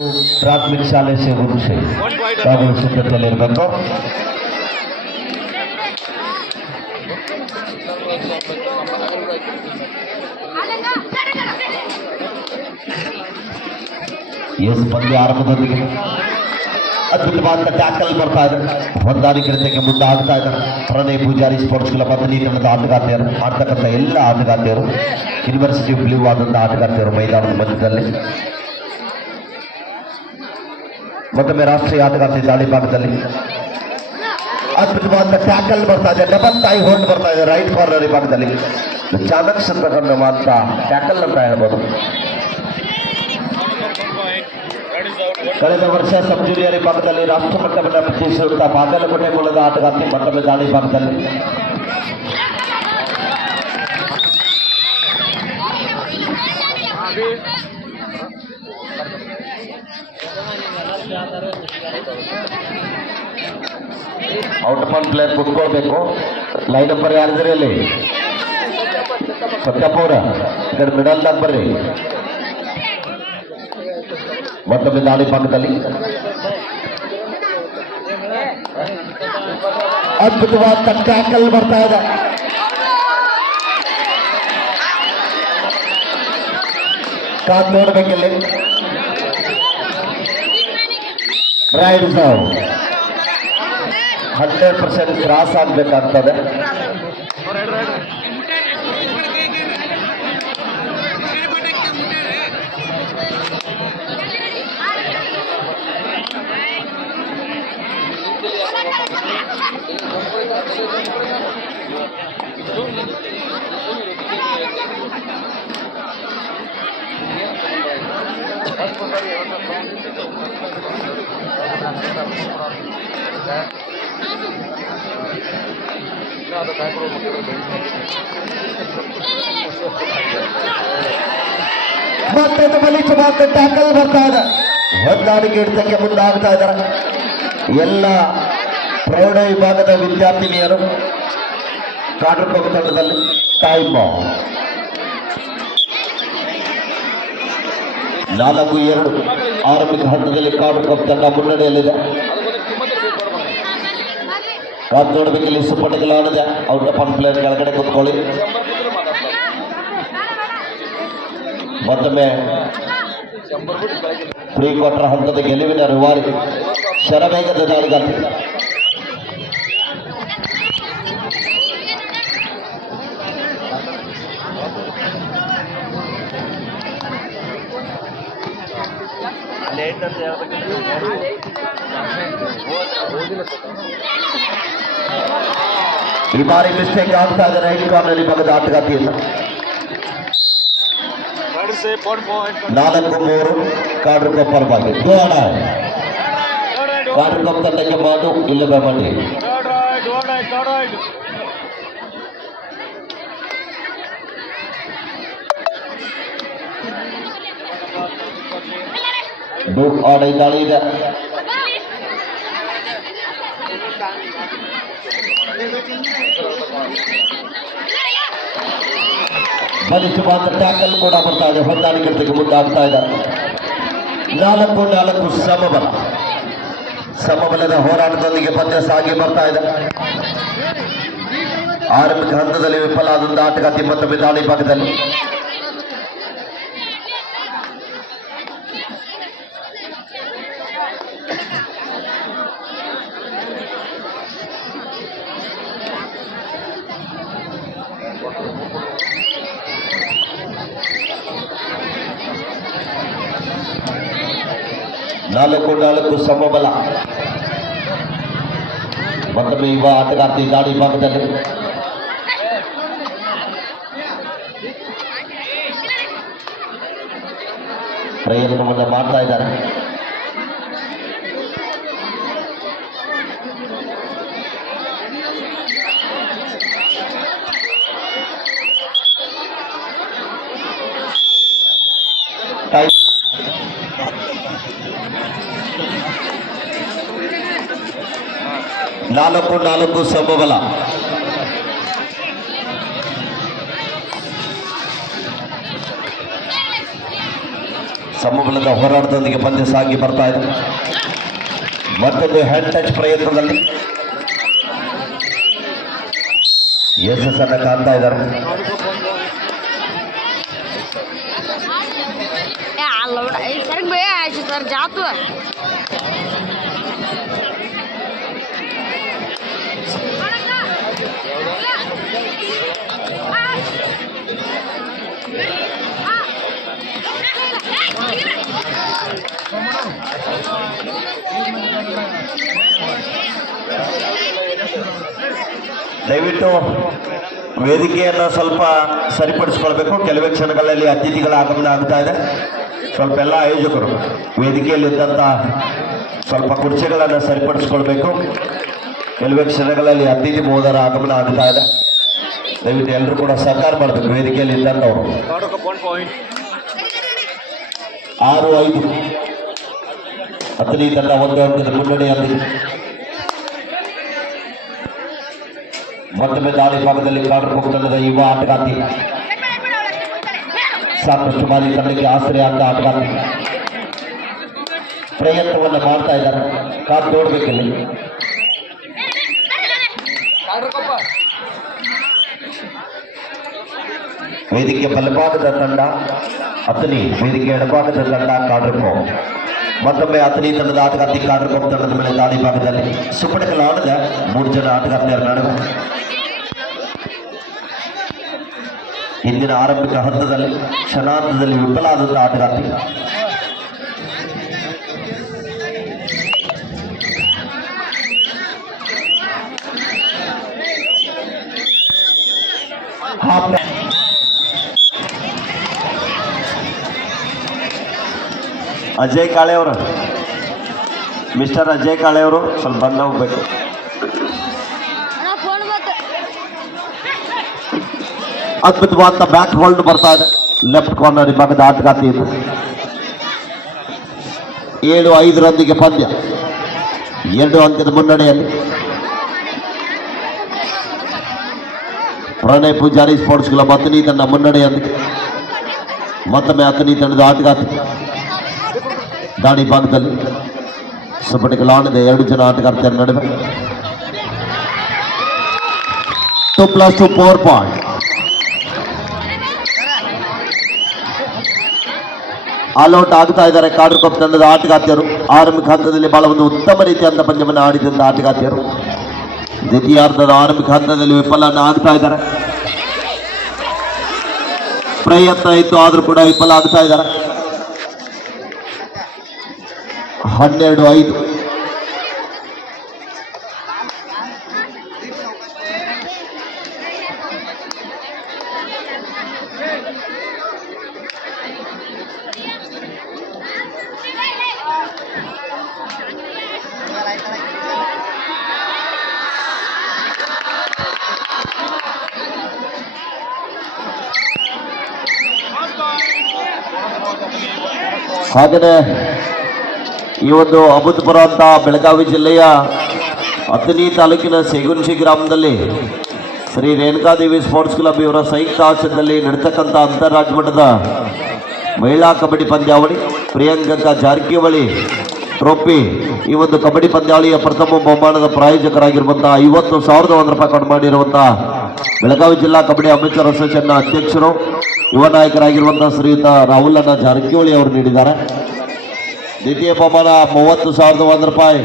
ಪ್ರಾಥಮಿಕ ಶಾಲೆ ಸೇರಿಸಿ ತಾವು ಸಿದ್ಧತೆಯಲ್ಲಿರಬೇಕು. ಎಸ್ ಪಂದ್ಯ ಆರಂಭದೊಂದಿಗೆ ಅದ್ಭುತವಾದ ಟ್ಯಾಕಲ್ ಬರ್ತಾ ಇದೆ. ಹೊಂದಾಣಿಕೆ ಮುಂದೆ ಆಗ್ತಾ ಇದ್ದಾರೆ. ಪ್ರಣಯ್ ಪೂಜಾರಿ ಸ್ಪೋರ್ಟ್ಸ್ ಕ್ಲಬ್ ತಂಡದ ಆಟಗಾರ್ತಿಯರು ಆಡ್ತಕ್ಕಂಥ ಎಲ್ಲ ಆಟಗಾರ್ತಿಯರು ಯೂನಿವರ್ಸಿಟಿ ಬ್ಲೂ ಆದಂಥ ಆಟಗಾರ್ತಿಯರು ಮೈದಾನದ ಮಧ್ಯದಲ್ಲಿ ಮತ್ತೊಮ್ಮೆ ರಾಷ್ಟ್ರೀಯ ಆಟಗಾರ್ತಿ ದಾಳಿ ಭಾಗದಲ್ಲಿ ಅದ್ಭುತವಾದ ಟ್ಯಾಕಲ್ ಬರ್ತಾ ಇದೆ. ಡಬಲ್ ತಾಯಿ ಹೋಲ್ಡ್ ಬರ್ತಾ ಇದೆ ರೈಟ್ ಕಾರ್ನರ್ ಭಾಗದಲ್ಲಿ. ಚಾಣಕ್ಷ ಮಾತ್ರ ಟ್ಯಾಕಲ್ ಅಂತ ಹೇಳ್ಬೋದು. ಕಳೆದ ವರ್ಷ ಸಬ್ ಜೂನಿಯರ್ ವಿಭಾಗದಲ್ಲಿ ರಾಷ್ಟ್ರಮಟ್ಟವನ್ನು ಪ್ರತಿನಿಧಿಸುತ್ತಾ ಬಾಗಲಕೋಟೆ ಮೂಲದ ಆಟಗಾರ್ತಿ ಮತ್ತೊಮ್ಮೆ ದಾಳಿ ಭಾಗದಲ್ಲಿ ಔಟ್ ಆಫ್ ಪ್ಲೇಯರ್ ಕುತ್ಕೊಳ್ಬೇಕು. ಲೈನ್ ನಂಬರ್ ಯಾರಿದ್ರಿ ಅಲ್ಲಿ? ಸತ್ಯಪ್ಪ ಅವರ ಈ ಕಡೆ ಮಿಡಲ್ದಾಗ ಬರ್ರಿ. ಮತ್ತೊಮ್ಮೆ ದಾಳಿ ಭಾಗದಲ್ಲಿ ಅದ್ಭುತವಾದ ಟ್ಯಾಕಲ್ ಬರ್ತಾ ಇದೆ. ಕಾದ್ ನೋಡ್ಬೇಕಿಲ್ಲಿ. Right ಸಾವ್ 100% cross ಆಗ್ಬೇಕಾಗ್ತದೆ. ಮತ್ತೆ ಬಲಿಷ್ಠವಾದ ಟ್ಯಾಕಲ್ ಬರ್ತಾ ಇದೆ. ಹೊಂದಾಣಿಕೆ ಹಿಡಿತಕ್ಕೆ ಮುಂದಾಗ್ತಾ ಇದ್ದಾರೆ ಎಲ್ಲ ಪ್ರೌಢ ವಿಭಾಗದ ವಿದ್ಯಾರ್ಥಿನಿಯರು. ಕಾಡ್ರಕೋಪ ತಂಡದಲ್ಲಿ ಟೈಮ್ 4-2 ಆರಂಭಿಕ ಹಂತದಲ್ಲಿ ಕಾಡ್ರಕೋಪ ತಂಡ ಮುನ್ನಡೆಯಲ್ಲಿದೆ. ಕಾದ್ ನೋಡ್ಬೇಕಿಲ್ಲಿ ಸುಪ್ಪಟಿಗೆ ಆಡದೆ ಔಟ್ ಆಫ್ ಆನ್ ಪ್ಲೇಯರ್ ಕೆಳಗಡೆ ಕೂತ್ಕೊಳ್ಳಿ. ಮತ್ತೊಮ್ಮೆ ಪ್ರೀ ಕ್ವಾರ್ಟರ್ ಹಂತದ ಗೆಲುವಿನ ರೂವಾರಿ ಶರವೇಗದ ದಾಳಿಗಾರ್ತಿ ಈ ಬಾರಿ ಮಿಸ್ಟೇಕ್ ಆಗ್ತಾ ಇದೆ ರೈಟ್ ಕಾರ್ನರ್ ಭಾಗದ ಆಟಗಾರ್ತಿಯಿಂದ. 4-3 ಕಾಡ್ರಕೋಪ ಪರವಾಗಿ. ಕಾಡ್ರಕೋಪ ತಂಡಕ್ಕೆ ಮಾಡು ಇಲ್ಲವೇ ಮಾಡಿ. ಆಡೈ ದಾಳಿ ಇದೆ. ಬಲಿಷ್ಠವಾದ ಟ್ಯಾಕಲ್ ಕೂಡ ಬರ್ತಾ ಇದೆ. ಹೊಂದಾಣಿಕೆ ಮುಂದಾಗ್ತಾ ಇದೆ. 4-4 ಸಮಬಲದ ಹೋರಾಟದೊಂದಿಗೆ ಪಂದ್ಯ ಸಾಗಿ ಬರ್ತಾ ಇದೆ. ಆರಂಭಿಕ ಹಂತದಲ್ಲಿ ವಿಫಲ ಆದಂತ ಆಟಗಾರ್ತಿ ಮತ್ತೊಮ್ಮೆ ದಾಳಿ ಭಾಗದಲ್ಲಿ ನಾಲ್ಕು ಸಮಬಲ. ಮತ್ತೊಮ್ಮೆ ಯುವ ಆಟಗಾರ್ತಿ ದಾಳಿ ಭಾಗದಲ್ಲಿ ಪ್ರಯತ್ನವನ್ನು ಮಾಡ್ತಾ ಇದ್ದಾರೆ. ನಾಲ್ಕು ಸಮಬಲ. ಸಮಬಲದ ಹೋರಾಟದೊಂದಿಗೆ ಪಂದ್ಯ ಸಾಗಿ ಬರ್ತಾ ಇದೆ. ಮತ್ತೊಂದು ಹ್ಯಾಂಡ್ ಟಚ್ ಪ್ರಯತ್ನದಲ್ಲಿ ಯಶಸ್ಸನ್ನು ಕಾಣ್ತಾ ಇದ್ದಾರೆ. ದಯವಿಟ್ಟು ವೇದಿಕೆಯನ್ನು ಸ್ವಲ್ಪ ಸರಿಪಡಿಸ್ಕೊಳ್ಬೇಕು. ಕೆಲವೇ ಕ್ಷಣಗಳಲ್ಲಿ ಅತಿಥಿಗಳ ಆಗಮನ ಆಗ್ತಾ ಇದೆ. ಸ್ವಲ್ಪ ಎಲ್ಲ ಆಯೋಜಕರು ವೇದಿಕೆಯಲ್ಲಿದ್ದಂಥ ಸ್ವಲ್ಪ ಕುರ್ಚಿಗಳನ್ನು ಸರಿಪಡಿಸ್ಕೊಳ್ಬೇಕು. ಕೆಲವೇ ಕ್ಷಣಗಳಲ್ಲಿ ಅತಿಥಿ ಮಹೋದರ ಆಗಮನ ಆಗ್ತಾ ಇದೆ. ದಯವಿಟ್ಟು ಎಲ್ಲರೂ ಕೂಡ ಸಹಕಾರ ಮಾಡಬೇಕು. ವೇದಿಕೆಯಲ್ಲಿ ಇದ್ದಂಥವ್ರು 6-5 ಅತನಿ ತಂಡ 1 ಅಂಕದ ಮುನ್ನಡೆಯಲ್ಲಿ. ಮತ್ತೊಮ್ಮೆ ದಾಳಿ ಭಾಗದಲ್ಲಿ ಕಾಡ್ರಕೊಪ್ಪ ತಂಡದ ಯುವ ಆಟಗಾರ್ತಿ, ಸಾಕಷ್ಟು ಬಾರಿ ತಂಡಕ್ಕೆ ಆಶ್ರಯ ಅಂತ ಆಟಗಾರ್ತಿ ಪ್ರಯತ್ನವನ್ನು ಮಾಡ್ತಾ ಇದ್ದಾರೆ. ಕಾರ್ ನೋಡ್ಬೇಕಿಲ್ಲಿ. ವೇದಿಕೆ ಬಲಭಾಗದ ತಂಡ ಅತನಿ, ವೇದಿಕೆ ಎಡಭಾಗದ ತಂಡ ಕಾಡ್ರಕೊಪ್ಪ. ಮತ್ತೊಮ್ಮೆ ಅತನಿ ತಂಡದ ಆಟಗಾರ್ತಿ ಕಾಡ್ರಕೊಪ್ಪ ತಂಡದ ಮೇಲೆ ದಾಳಿ ಭಾಗದಲ್ಲಿ ಸುಪಟಕಲಾಡದ 3 ಜನ ಆಟಗಾರ್ತಿಯರ ನಡುವೆ ಹಿಂದಿನ ಆರಂಭಿಕ ಹಂತದಲ್ಲಿ ಕ್ಷಣಾಂತದಲ್ಲಿ ವಿಫಲಾದಂಥ ಆಟಗಾರ್ತಿ. ಅಜಯ್ ಕಾಳೆ ಅವರು, ಮಿಸ್ಟರ್ ಅಜಯ್ ಕಾಳೆ ಅವರು ಸ್ವಲ್ಪ ಬಂದು ಹೋಗ್ಬೇಕು. ಅದ್ಭುತವಾದ ಬ್ಯಾಕ್ ಹೋಲ್ಡ್ ಬರ್ತಾ ಇದೆ ಲೆಫ್ಟ್ ಕಾರ್ನರ್ ಭಾಗದ ಆಟಗಾರ್ತಿಯಿಂದ. 7-5 ಪಂದ್ಯ 2 ಅಂಕದ ಮುನ್ನಡೆಯಲ್ಲಿ. ಪ್ರಣಯ್ ಪೂಜಾರಿ ಸ್ಪೋರ್ಟ್ಸ್ ಕ್ಲಬ್ ಅತನಿ ತಂಡ ಮುನ್ನಡೆಯಲ್ಲಿ. ಮತ್ತೊಮ್ಮೆ ಅತನಿ ತಂಡದ ಆಟಗಾರ್ತಿ ದಾಳಿ ಭಾಗದಲ್ಲಿ ಸುಪಟಿಕಲಾಡದೆ 2 ಜನ ಆಟಗಾರ್ತಿಯರ ನಡುವೆ 2+2 4 ಪಾಯಿಂಟ್. ಆಲ್ಔಟ್ ಆಗ್ತಾ ಇದ್ದಾರೆ ಕಾಡ್ರಕೊಪ್ಪ ತಂಡದ ಆಟಗಾರ್ತಿಯರು. ಆರಂಭಿಕ ಹಂತದಲ್ಲಿ ಬಹಳ ಒಂದು ಉತ್ತಮ ರೀತಿಯಾದ ಪಂದ್ಯವನ್ನು ಆಡಿದಂಥ ಆಟಗಾರ್ತಿಯರು ದ್ವಿತೀಯಾರ್ಧದ ಆರಂಭಿಕ ಹಂತದಲ್ಲಿ ವಿಫಲನ ಆಗ್ತಾ ಇದ್ದಾರೆ. ಪ್ರಯತ್ನ ಇತ್ತು ಆದರೂ ಕೂಡ ವಿಫಲ ಆಗ್ತಾ ಇದ್ದಾರೆ. 12-5. ಹಾಗೆಯೇ ಈ ಒಂದು ಅಭೂತಪುರ ಅಂತ ಬೆಳಗಾವಿ ಜಿಲ್ಲೆಯ ಅತನಿ ತಾಲೂಕಿನ ಸೇಗುನ್ಶಿ ಗ್ರಾಮದಲ್ಲಿ ಶ್ರೀ ರೇಣುಕಾದೇವಿ ಸ್ಪೋರ್ಟ್ಸ್ ಕ್ಲಬ್ ಇವರ ಸಂಯುಕ್ತ ಆಶ್ರಯದಲ್ಲಿ ನಡೀತಕ್ಕಂಥ ಅಂತಾರಾಜ್ಯ ಮಟ್ಟದ ಮಹಿಳಾ ಕಬಡ್ಡಿ ಪಂದ್ಯಾವಳಿ ಪ್ರಿಯಾಂಕಾ ಜಾರಕಿಹೊಳಿ ಟ್ರೋಫಿ ಈ ಒಂದು ಕಬಡ್ಡಿ ಪಂದ್ಯಾವಳಿಯ ಪ್ರಥಮ ಬಹುಮಾನದ ಪ್ರಾಯೋಜಕರಾಗಿರುವಂತಹ 50,000 ರೂಪಾಯಿ ಕೊಟ್ಟು ಮಾಡಿರುವಂತಹ ಬೆಳಗಾವಿ ಜಿಲ್ಲಾ ಕಬಡ್ಡಿ ಅಮೇಚರ್ ಅಸೋಸಿಯೇಷನ್ನ ಅಧ್ಯಕ್ಷರು ಯುವ ನಾಯಕರಾಗಿರುವಂತಹ ಶ್ರೀಯುತ ರಾಹುಲಣ್ಣ ಜಾರಕಿಹೊಳಿ ಅವರು ನೀಡಿದ್ದಾರೆ. ದ್ವಿತೀಯ ಬಹುಮಾನ 30,001 ರೂಪಾಯಿ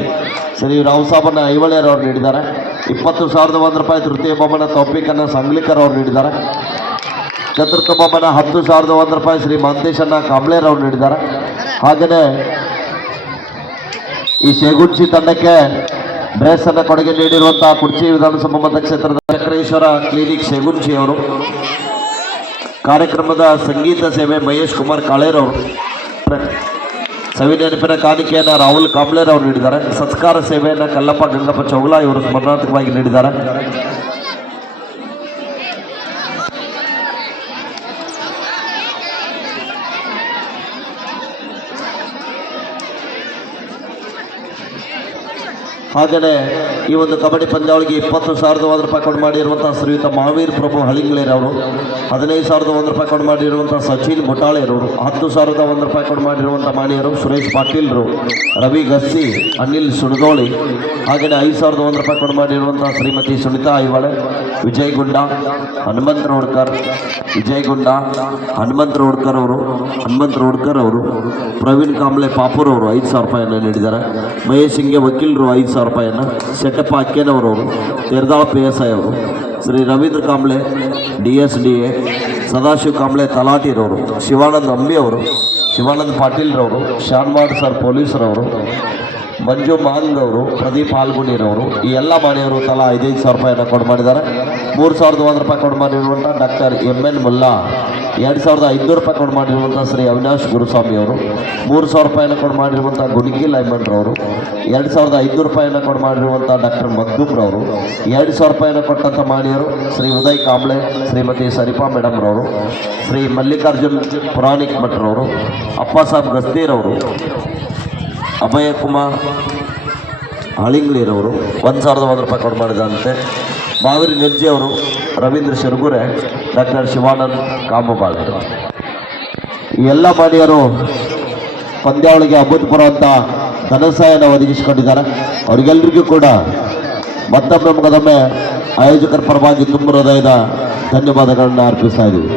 ಶ್ರೀ ರಾವ್ಸಾಬಣ್ಣ ಐವಳ್ಯರ್ ಅವರು ನೀಡಿದ್ದಾರೆ. 20,001 ರೂಪಾಯಿ ತೃತೀಯ ಬಹುಮಾನ ತೌಫೀಕಣ್ಣ ಸಂಗ್ಲಿಕರ್ ಅವರು ನೀಡಿದ್ದಾರೆ. ಚತುರ್ಥ ಬಹುಮಾನ 10,001 ರೂಪಾಯಿ ಶ್ರೀ ಮಾಂತೇಶಣ್ಣ ಕಾಂಬ್ಳೇರ್ ಅವರು ನೀಡಿದ್ದಾರೆ. ಹಾಗೆಯೇ ಈ ಶೇಗುನ್ಶಿ ತಂಡಕ್ಕೆ ಡ್ರೆಸ್ ಅನ್ನು ಕೊಡುಗೆ ನೀಡಿರುವಂತಹ ಕುರ್ಚಿ ವಿಧಾನಸಭಾ ಮತಕ್ಷೇತ್ರದ ಚಕ್ರೇಶ್ವರ ಕ್ಲಿನಿಕ್ ಶೇಗುನ್ಶಿ ಅವರು, ಕಾರ್ಯಕ್ರಮದ ಸಂಗೀತ ಸೇವೆ ಮಹೇಶ್ ಕುಮಾರ್ ಕಾಳೇರ್ ಅವರು, ಸವಿನೆನಪಿನ ಕಾಣಿಕೆಯನ್ನು ರಾಹುಲ್ ಕಾಂಬ್ಳೇರ್ ಅವರು ನೀಡಿದ್ದಾರೆ. ಸತ್ಕಾರ ಸೇವೆಯನ್ನು ಕಲ್ಲಪ್ಪ ಗಂಗಪ್ಪ ಚೌಗಲಾ ಇವರು ಸ್ಮರಣಾರ್ಥಕವಾಗಿ ನೀಡಿದ್ದಾರೆ. ಹಾಗೆಯೇ ಈ ಒಂದು ಕಬಡ್ಡಿ ಪಂದ್ಯಾವಳಿಗೆ 20,001 ರೂಪಾಯಿ ಕೊಡು ಮಾಡಿರುವಂತಹ ಶ್ರೀಯುತ ಮಹಾವೀರ್ ಪ್ರಭು ಹಳಿಂಗ್ಲೇರವರು, 15,001 ರೂಪಾಯಿ ಕೊಡು ಮಾಡಿರುವಂತಹ ಸಚಿನ್ ಮುಟಾಳೆರವರು, 10,001 ರೂಪಾಯಿ ಕೊಡು ಮಾಡಿರುವಂತಹ ಮಾಣಿಯರು ಸುರೇಶ್ ಪಾಟೀಲ್ರು, ರವಿ ಗಸ್ಸಿ, ಅನಿಲ್ ಸುಣದೋಳಿ, ಹಾಗೆಯೇ 5,001 ರೂಪಾಯಿ ಕೊಡು ಮಾಡಿರುವಂತಹ ಶ್ರೀಮತಿ ಸುನಿತಾ ಐವಾಳೆ, ವಿಜಯಗುಂಡ ಹನುಮಂತ್ ರೋಡ್ಕರ್, ವಿಜಯಗುಂಡ ಹನುಮಂತ್ ರೋಡ್ಕರ್ ಅವರು, ಪ್ರವೀಣ್ ಕಾಂಬ್ಳೆ ಪಾಪೂರ್ ಅವರು 5,000 ರೂಪಾಯಿಯನ್ನು ನೀಡಿದ್ದಾರೆ. ಮಹೇಶ್ ಹಿಂಗೆ ವಕೀಲರು 5,000 ರೂಪಾಯಿಯನ್ನು, ಶೆಟ್ಟಪ್ಪ ಅಕ್ಕೇನವರವರು, ತೆರದಾಳ PSI ಅವರು, ಶ್ರೀ ರವೀಂದ್ರ ಕಾಂಬ್ಳೆ DSDA, ಸದಾಶಿವ ಕಾಂಬ್ಳೆ ತಲಾಟಿರವರು, ಶಿವಾನಂದ್ ಅಂಬಿ ಅವರು, ಶಿವಾನಂದ್ ಪಾಟೀಲ್ರವರು, ಶಾನ್ವಾಡ್ ಸರ್ ಪೊಲೀಸರವರು, ಮಂಜು ಮಾಂಗ್ ಅವರು, ಪ್ರದೀಪ್ ಹಾಲ್ಗುಣಿರವರು, ಈ ಎಲ್ಲ ಮಾಣಿಯವರು ತಲಾ 5,000 ರೂಪಾಯಿಯನ್ನು ಕೊಡು ಮಾಡಿದ್ದಾರೆ. 3,001 ರೂಪಾಯಿ ಕೊಡು ಮಾಡಿರುವಂಥ ಡಾಕ್ಟರ್ MN ಮುಲ್ಲಾ, 2,500 ರೂಪಾಯಿ ಕೊಡು ಮಾಡಿರುವಂಥ ಶ್ರೀ ಅವಿನಾಶ್ ಗುರುಸ್ವಾಮಿ ಅವರು, 3,000 ರೂಪಾಯಿನ ಕೊಡು ಮಾಡಿರುವಂಥ ಗುಣಿಕಿ ಲೈಮನ್ರವರು, 2,500 ರೂಪಾಯಿನ ಕೊಡು ಮಾಡಿರುವಂಥ ಡಾಕ್ಟರ್ ಮಗ್ದೂಮ್ರವರು, 2,000 ರೂಪಾಯಿನ ಕೊಟ್ಟಂಥ ಮಾಣಿಯರು ಶ್ರೀ ಉದಯ್ ಕಾಂಬ್ಳೆ, ಶ್ರೀಮತಿ ಸರಿಪಾ ಮೇಡಮ್ರವರು, ಶ್ರೀ ಮಲ್ಲಿಕಾರ್ಜುನ್ ಪುರಾಣಿಕ್ ಭಟ್ರವರು, ಅಪ್ಪ ಸಾಬ್ ಗಸ್ತೀರವರು, ಅಭಯ ಕುಮಾರ್ ಹಳಿಂಗ್ಲಿರವರು 1,001 ರೂಪಾಯಿ ಕೊಡು ಮಾಡಿದಂತೆ. ಮಾವಿರಿ ನಿರ್ಜಿ ಅವರು, ರವೀಂದ್ರ ಶಿರ್ಗುರೆ, ಡಾಕ್ಟರ್ ಶಿವಾನಂದ್ ಕಾಮಬಾಳೆ, ಈ ಎಲ್ಲ ಮಾಣಿಯರು ಪಂದ್ಯಾವಳಿಗೆ ಅಭೂತಪೂರ್ವಂಥ ಧನಸಹಾಯನ ಒದಗಿಸಿಕೊಂಡಿದ್ದಾರೆ. ಅವರಿಗೆಲ್ಲರಿಗೂ ಕೂಡ ಮತ್ತೊಮ್ಮೆ ಆಯೋಜಕರ ಪರವಾಗಿ ತುಂಬ ಹೃದಯದ ಧನ್ಯವಾದಗಳನ್ನು ಅರ್ಪಿಸ್ತಾ ಇದ್ದೀವಿ.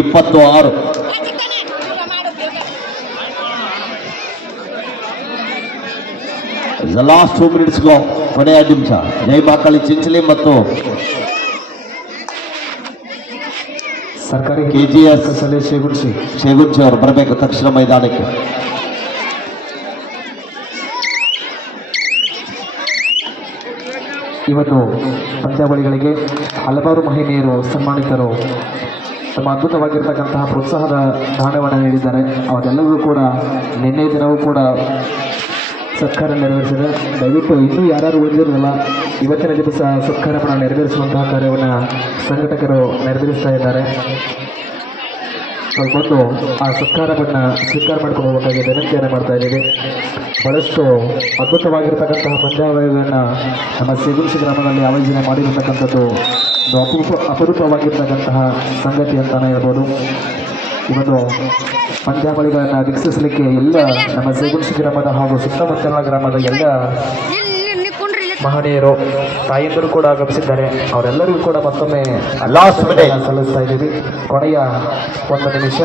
ಇಪ್ಪತ್ತು ಲಾಸ್ಟ್ 2 minutes ಗೋ, ಕೊನೆಯ 5 ನಿಮಿಷ. ಜೈ ಮಾಕಳಿ ಚಿಂಚಲಿ ಮತ್ತು ಸರ್ಕಾರಿ KGS ಶೇಗುಂಚಿ ಅವರು ಬರಬೇಕು ತಕ್ಷಣ ಮೈದಾನಕ್ಕೆ. ಇವತ್ತು ಪಂದ್ಯಾವಳಿಗಳಿಗೆ ಹಲವಾರು ಮಹಿಳೆಯರು ಸನ್ಮಾನಿತರು ತಮ್ಮ ಅದ್ಭುತವಾಗಿರ್ತಕ್ಕಂತಹ ಪ್ರೋತ್ಸಾಹದ ದಾನವನ್ನು ನೀಡಿದ್ದಾರೆ. ಅವರೆಲ್ಲರೂ ಕೂಡ ನಿನ್ನೆ ದಿನವೂ ಕೂಡ ಸತ್ಕಾರ ನೆರವೇರಿಸಿದೆ. ದಯವಿಟ್ಟು ಇನ್ನೂ ಯಾರು ಉಳಿದಿರಲಿಲ್ಲ, ಇವತ್ತಿನ ದಿವಸ ಸತ್ಕಾರವನ್ನು ನೆರವೇರಿಸುವಂತಹ ಕಾರ್ಯವನ್ನು ಸಂಘಟಕರು ನೆರವೇರಿಸ್ತಾ ಇದ್ದಾರೆ. ಬಂದು ಆ ಸತ್ಕಾರವನ್ನು ಸ್ವೀಕಾರ ಮಾಡ್ಕೊಂಡು ಹೋಗಬೇಕಾಗಿ ವಿನಂತಿಯನ್ನು ಮಾಡ್ತಾ ಇದ್ದೀವಿ. ಬಹಳಷ್ಟು ಅದ್ಭುತವಾಗಿರ್ತಕ್ಕಂತಹ ಪಂದ್ಯಾವಳಿಗಳನ್ನು ನಮ್ಮ ಸೇಗುಂಸಿ ಗ್ರಾಮದಲ್ಲಿ ಆಯೋಜನೆ ಮಾಡಿರತಕ್ಕಂಥದ್ದು ಒಂದು ಅಪರೂಪವಾಗಿರ್ತಕ್ಕಂತಹ ಸಂಗತಿ ಅಂತಲೇ ಹೇಳ್ಬೋದು. ಇವತ್ತು ಪಂದ್ಯಾವಳಿಗಳನ್ನು ವೀಕ್ಷಿಸಲಿಕ್ಕೆ ಎಲ್ಲ ನಮ್ಮ ಸೇಗುಂಸಿ ಗ್ರಾಮದ ಹಾಗೂ ಸುತ್ತಮುತ್ತಲಿನ ಗ್ರಾಮದ ಎಲ್ಲ ಮಹನೀಯರು ತಾಯಂದಿರು ಕೂಡ ಆಗಮಿಸಿದ್ದಾರೆ. ಅವರೆಲ್ಲರಿಗೂ ಕೂಡ ಮತ್ತೊಮ್ಮೆ ಸಲ್ಲಿಸ್ತಾ ಇದ್ದೀವಿ. ಕೊನೆಯ 1 ನಿಮಿಷ.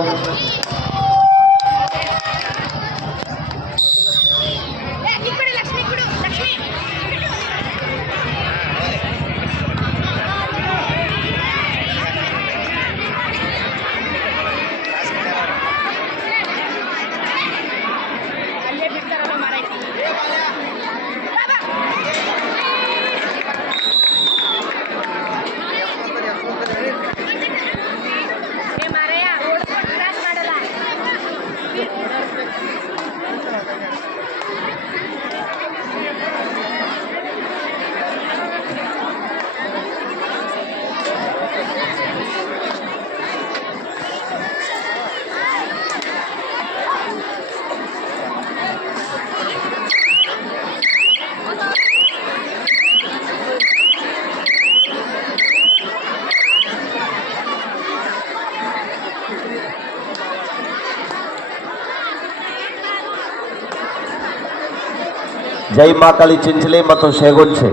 ಜೈ ಮಾಕಳಿ ಚಿಂಚಲಿ ಮತ್ತು ಶೇಗುಂಚಿ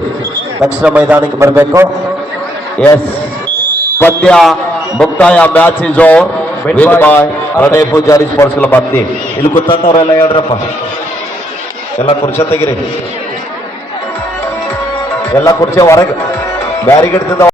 ತಕ್ಷಣ ಮೈದಾನಕ್ಕೆ ಬರಬೇಕು. ಎಸ್, ಪಂದ್ಯ ಮುಕ್ತಾಯ. Match is over. Win by Pranay Poojari sports club ಹತ್ತಿ. ಇಲ್ಲಿ ಕೂತಂತವ್ರೆಲ್ಲ ಹೇಳ್ರಪ್ಪ, ಎಲ್ಲ ಕುರ್ಚ ತೆಗಿರಿ. ಎಲ್ಲ ಕುರ್ಚಿ ಹೊರಗೆ ಬ್ಯಾರಿಗೇಡ್ದಿಂದ